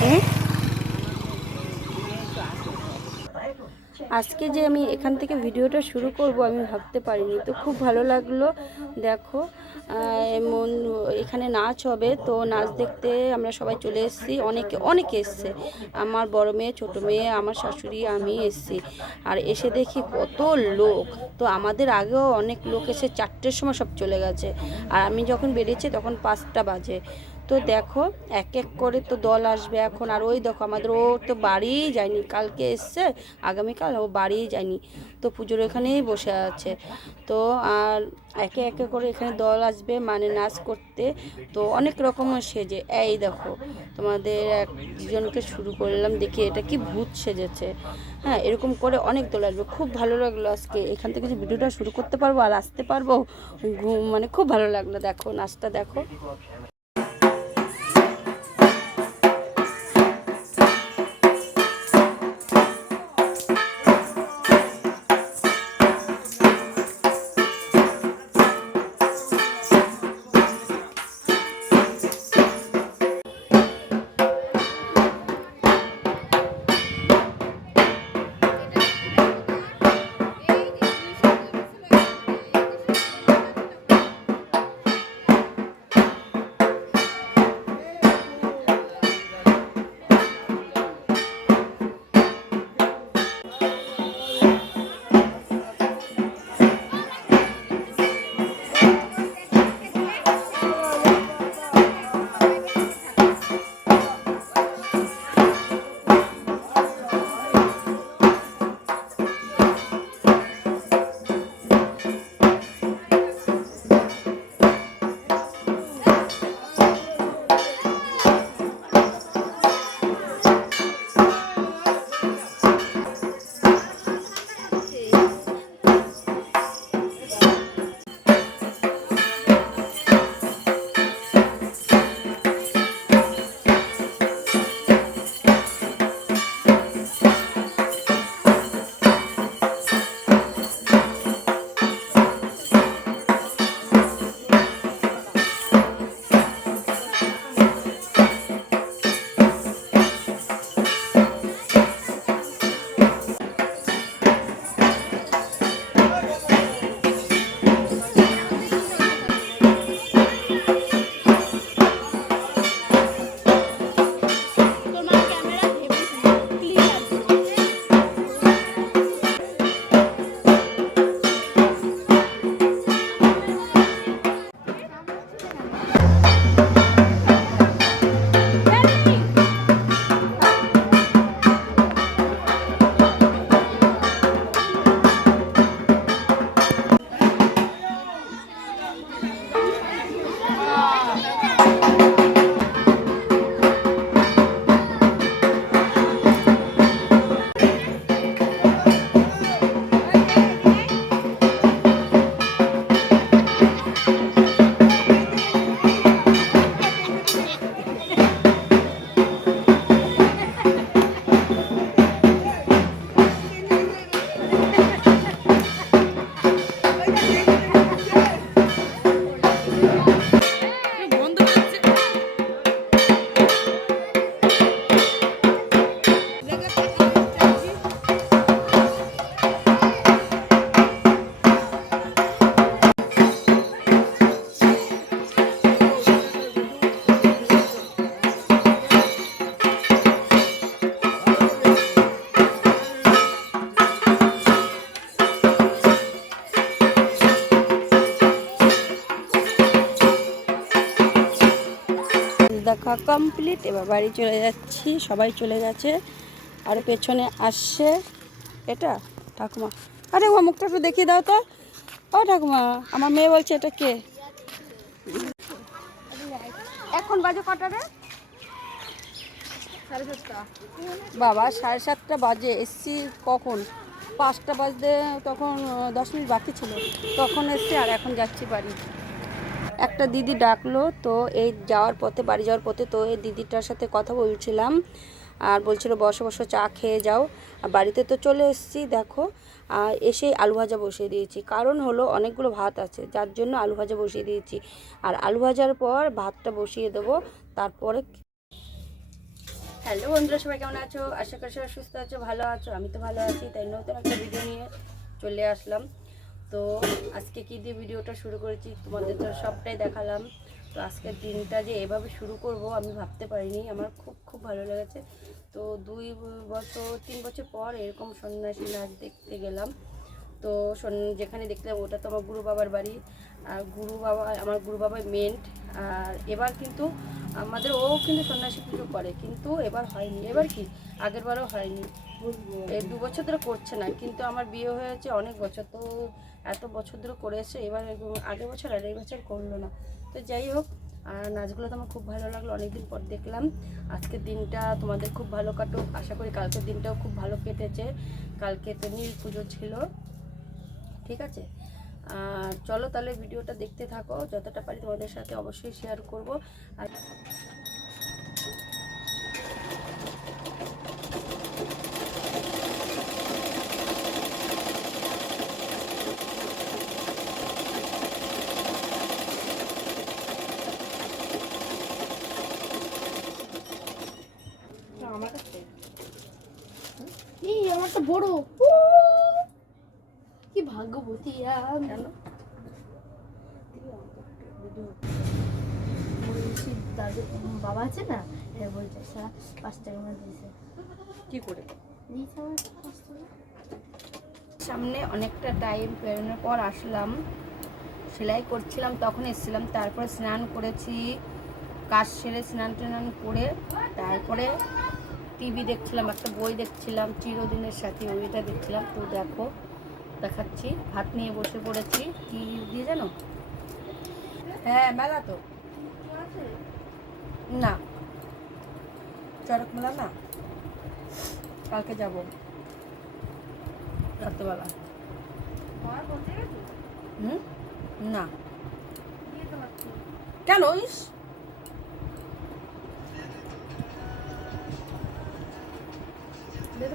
হুম? আজকে যে আমি এখান থেকে ভিডিওটা শুরু করব আমি ভাবতে পারিনি, তো খুব ভালো লাগলো। দেখো এমন এখানে নাচ হবে, তো নাচ দেখতে আমরা সবাই চলে এসেছি, অনেকে এসছে। আমার বড় মেয়ে, ছোট মেয়ে, আমার শাশুড়ি, আমি এসছি। আর এসে দেখি কত লোক। তো আমাদের আগেও অনেক লোক এসে 4টের সময় সব চলে গেছে, আর আমি যখন বেরিয়েছি তখন 5টা বাজে। তো দেখো এক এক করে তো দল আসবে এখন। আর ওই দেখো আমাদের ও তো বাড়িই যায়নি, কালকে এসছে, আগামীকাল ও বাড়িই যায়নি, তো পুজোর এখানেই বসে আছে। তো আর একে একে করে এখানে দল আসবে মানে নাচ করতে। তো অনেক রকমের সেজে, এই দেখো তোমাদের একজনকে শুরু করলাম, দেখি এটা কি ভূত সেজেছে। হ্যাঁ, এরকম করে অনেক দল আসবে। খুব ভালো লাগলো আজকে এখান থেকে যে ভিডিওটা শুরু করতে পারবো আর আসতে পারবো, মানে খুব ভালো লাগলো। দেখো নাচটা দেখো। দেখা কমপ্লিট, এবার বাড়ি চলে যাচ্ছি, সবাই চলে গেছে। আর পেছনে আসছে এটা ঠাকুমা। আরে ও মুখটা একটু দেখিয়ে দাও তো। ও ঠাকুমা, আমার মেয়ে বলছে এটা কে। এখন বাজে কটা রে? বাবা 7:30 বাজে, এসছি কখন? 5টা বাজতে তখন 10 মিনিট বাকি ছিল, তখন এসছি, আর এখন যাচ্ছি বাড়ি। একটা দিদি ডাকলো, তো এই যাওয়ার পথে, বাড়ি যাওয়ার পথে, তো এই দিদিটার সাথে কথা বলছিলাম, আর বলছিল বসো বসো চা খেয়ে যাও। আর বাড়িতে তো চলে এসেছি দেখো। আর এসে আলু ভাজা বসিয়ে দিয়েছি, কারণ হলো অনেকগুলো ভাত আছে, যার জন্য আলু ভাজা বসিয়ে দিয়েছি। আর আলু ভাজার পর ভাতটা বসিয়ে দেবো, তারপরে হ্যালো বন্ধুরা, সবাই কেমন আছো? আশা করি সবাই সুস্থ আছো, ভালো আছো। আমি তো ভালো আছি, তাই নতুন একটা ভিডিও নিয়ে চলে আসলাম। তো আজকে কী দিয়ে ভিডিওটা শুরু করেছি তোমাদের তো সবটাই দেখালাম। তো আজকের দিনটা যে এভাবে শুরু করব আমি ভাবতে পারিনি, আমার খুব খুব ভালো লেগেছে। তো 3 বছর পর এরকম সন্ন্যাসী নাচ দেখতে গেলাম। তো যেখানে দেখলাম ওটা তো আমার গুরু বাবার বাড়ি, আর আমার গুরু বাবার মেন্ট। আর এবার কিন্তু আমাদের ও কিন্তু সন্ন্যাসী পুজো করে, কিন্তু এবার হয়নি। এবার কি আগের বারও হয়নি, এই 2 বছর ধরে করছে না। কিন্তু আমার বিয়ে হয়েছে অনেক বছর, তো এত বছর ধরে করে এসে এবার আগের বছর আর এই বছর করলো না। তো যাই হোক, আর নাচগুলো তো আমার খুব ভালো লাগলো, অনেকদিন পর দেখলাম। আজকের দিনটা তোমাদের খুব ভালো কাটুক, আশা করি কালকের দিনটাও খুব ভালো কেটেছে। কালকে তো নীল পুজো ছিল, ঠিক আছে। আর চলো তাহলে ভিডিওটা দেখতে থাকো, যতটা পারি তোমাদের সাথে অবশ্যই শেয়ার করব। আর আমার কাছে আমার তো বড় কি ভাগ্যবতী কেন দাদু বাবা আছে না, বলছে সারা 5 টাকা করে দিয়েছে। কি করে দিয়েছে আমার 5 টাকা। সামনে অনেকটা টাইম পেরোনোর পর আসলাম, সেলাই করছিলাম তখন এসেছিলাম। তারপরে স্নান করেছি, কাজ সেরে স্নান টান করে তারপরে টিভি দেখছিলাম, একটা বই দেখছিলাম, চিরদিনের সাথী, ওইটা দেখছিলাম। তো দেখো দেখাচ্ছি, ভাত নিয়ে বসে পড়েছি। কি দিয়ে জানো? হ্যাঁ মেলা তো না, চড়ক মেলা না, কালকে যাব রাত্রেবেলা। না কেন ইস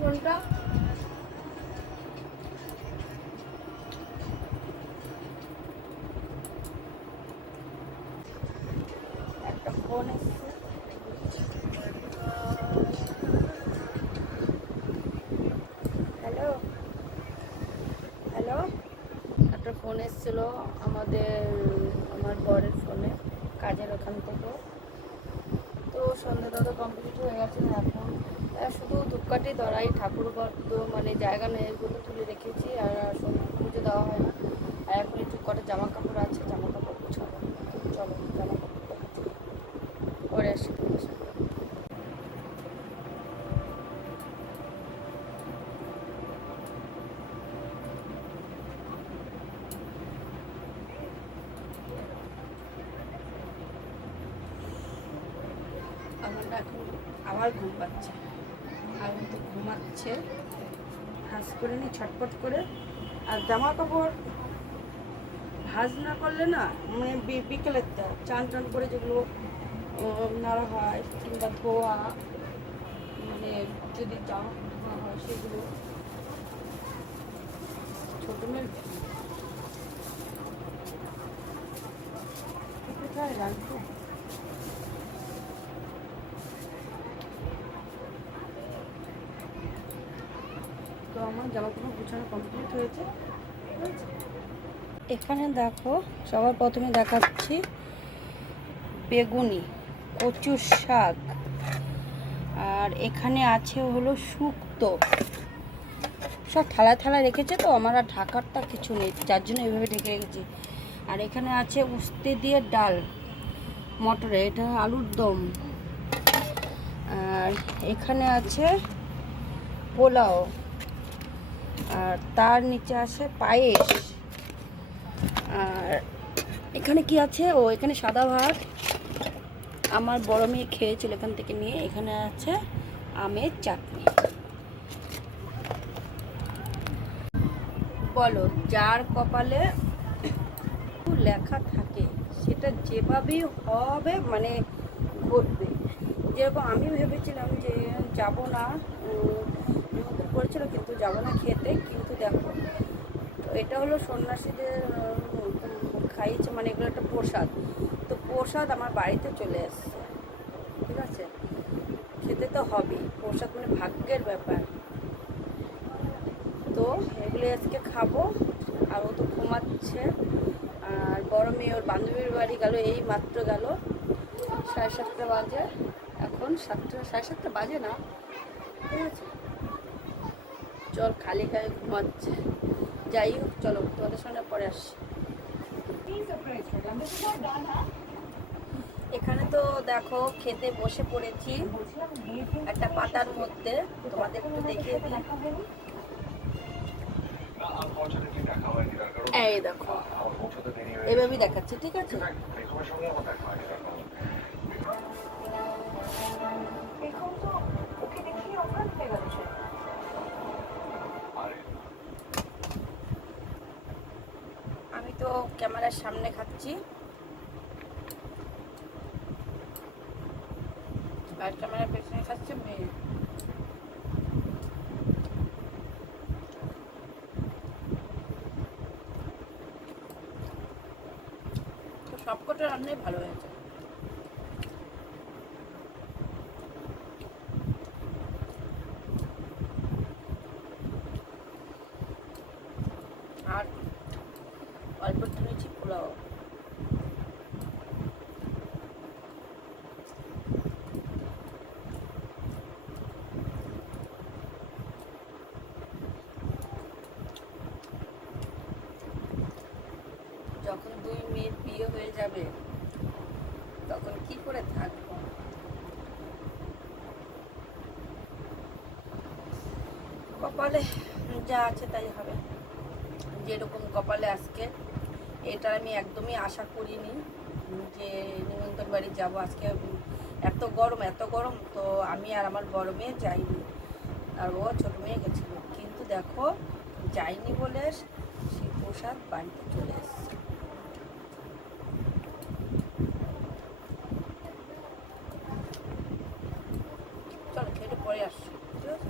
ফোনটা একটা ফোন এসছে। হ্যালো হ্যালো, একটা ফোন এসেছিলো আমার বরের ফোনে, কাজের ওখান থেকে। তো সন্ধ্যাটা তো কমপ্লিট হয়ে গেছে, এখন শুধু ধূপকাঠি ধরাই, ঠাকুরঘর তো মানে জায়গা নেই, এগুলো তুলে রেখেছি। আর পুজো দেওয়া হয় না। আর এখন একটু কটা জামা কাপড় আছে, জামা কাপড় গুছাবো। চলো জামা কাপড় দেখাচ্ছি, পরে আসি তোমার সাথে। আমার এখন আবার ঘুম পাচ্ছে, আর তো ঘুমাচ্ছে, ভাজ করে নি ছটপট করে। আর জামা কাপড় ভাজ না করলে না, মানে বিকেলের চান টান করে যেগুলো নাড়া হয় কিংবা ধোয়া, মানে যদি জামা ধোয়া হয় সেগুলো ছোটো মেয়ের কোথায় রাখবো। তো আমার জামা কাপড় গুছানো কমপ্লিট হয়েছে। এখানে দেখো, সবার প্রথমে দেখাচ্ছি বেগুনি, কচুর শাক, আর এখানে আছে হলো শুক্তো। সব থালা থালা রেখেছে, তো আমার আর ঢাকারটা কিছু নেই, যার জন্য এইভাবে ঢেকে রেখেছি। আর এখানে আছে উস্তে দিয়ে ডাল, মটরে, এটা আলুর দম। আর এখানে আছে পোলাও, আর তার নিচে আছে পায়েস। আর এখানে কি আছে, ও এখানে সাদা ভাত, আমার বড় মেয়ে খেয়েছিল এখান থেকে নিয়ে। এখানে আছে আমের চাটনি। বলো, যার কপালে লেখা থাকে সেটা যেভাবেই হবে, মানে ঘটবে। যেরকম আমি ভেবেছিলাম যে যাব না, নিমন্ত্রণ করেছিল কিন্তু যাব না খেতে, কিন্তু দেখো এটা হলো সন্ন্যাসীদের খাইয়েছে, মানে এগুলো একটা প্রসাদ। তো প্রসাদ আমার বাড়িতে চলে এসছে, ঠিক আছে। খেতে তো হবেই, প্রসাদ মানে ভাগ্যের ব্যাপার। তো এগুলো আজকে খাবো। আর ও তো ঘুমাচ্ছে। আর বড় মেয়ে ওর বান্ধবীর বাড়ি গেল, এই মাত্র গেল, 7:30 বাজে এখন, 7:30 বাজে না, ঠিক আছে। চল, খালি গায়ে ঘুমাচ্ছে। যাই হোক, চলো তোমাদের সঙ্গে পরে আসছি। এখানে তো দেখো খেতে বসে পড়েছি একটা পাতার মধ্যে, তোমাদের একটু দেখিয়ে দিই। এই দেখো, এভাবেই দেখাচ্ছি, ঠিক আছে। আমি তো ক্যামেরার সামনে খাচ্ছি, আর ক্যামেরার পেছনে খাচ্ছে মেয়ে। তো সবকটা রান্নাই ভালো হয়েছে। আর অল্প নিয়েছি পোলাও। যখন 2 মেয়ের বিয়ে হয়ে যাবে তখন কি করে থাকবো? কপালে যা আছে তাই হবে। যেরকম কপালে আজকে, এটা আমি একদমই আশা করিনি যে নিমন্ত্রণ বাড়ি যাবো আজকে। এত গরম, তো আমি আর আমার বড় মেয়ে যাইনি, আর ও ছোটো মেয়ে গেছিলো। কিন্তু দেখো, যাইনি বলে সেই প্রসাদ বাড়িতে চলে এসেছে। চলো, খেতে পরে আসছি, ঠিক আছে।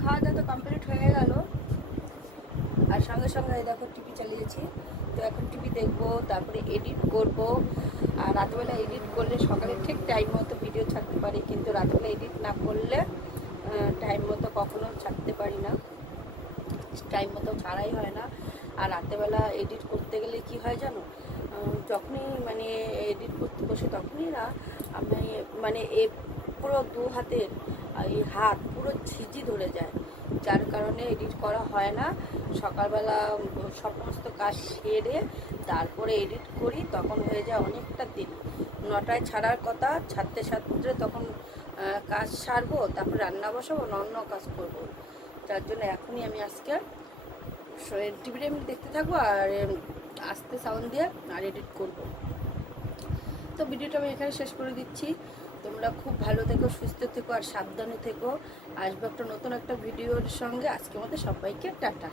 খাওয়া দাওয়া তো কমপ্লিট হয়ে গেল, আর সঙ্গে সঙ্গে দেখো টিভি চালিয়েছি। তো এখন টিভি দেখবো, তারপরে এডিট করব। আর রাতবেলা এডিট করলে সকালে ঠিক টাইম মতো ভিডিও ছাড়তে পারি, কিন্তু রাতবেলা এডিট না করলে টাইম মতো কখনো ছাড়তে পারি না, টাইম মতো ছাড়াই হয় না। আর রাতেবেলা এডিট করতে গেলে কি হয় জানো, যখনই মানে এডিট করতে বসে তখনই না আমি মানে পুরো 2 হাতের এই হাত পুরো ঝিঝি ধরে যায়, যার কারণে এডিট করা হয় না। সকালবেলা সমস্ত কাজ সেরে তারপরে এডিট করি, তখন হয়ে যায় অনেকটা দেরি। 9টায় ছাড়ার কথা, ছাড়তে ছাড়তে তখন কাজ সারবো, তারপর রান্না বসাবো, অন্য কাজ করবো। যার জন্য এখনই আমি আজকে টিভিটা আমি দেখতে থাকবো, আর আস্তে সাউন্ড দিয়ে আর এডিট করব। তো ভিডিওটা আমি এখানে শেষ করে দিচ্ছি। তোমরা খুব ভালো থেকো, সুস্থ থেকো, আর সাবধানে থেকো। আসবো একটা নতুন একটা ভিডিওর সঙ্গে। আজকের মতো সবাইকে টাটা।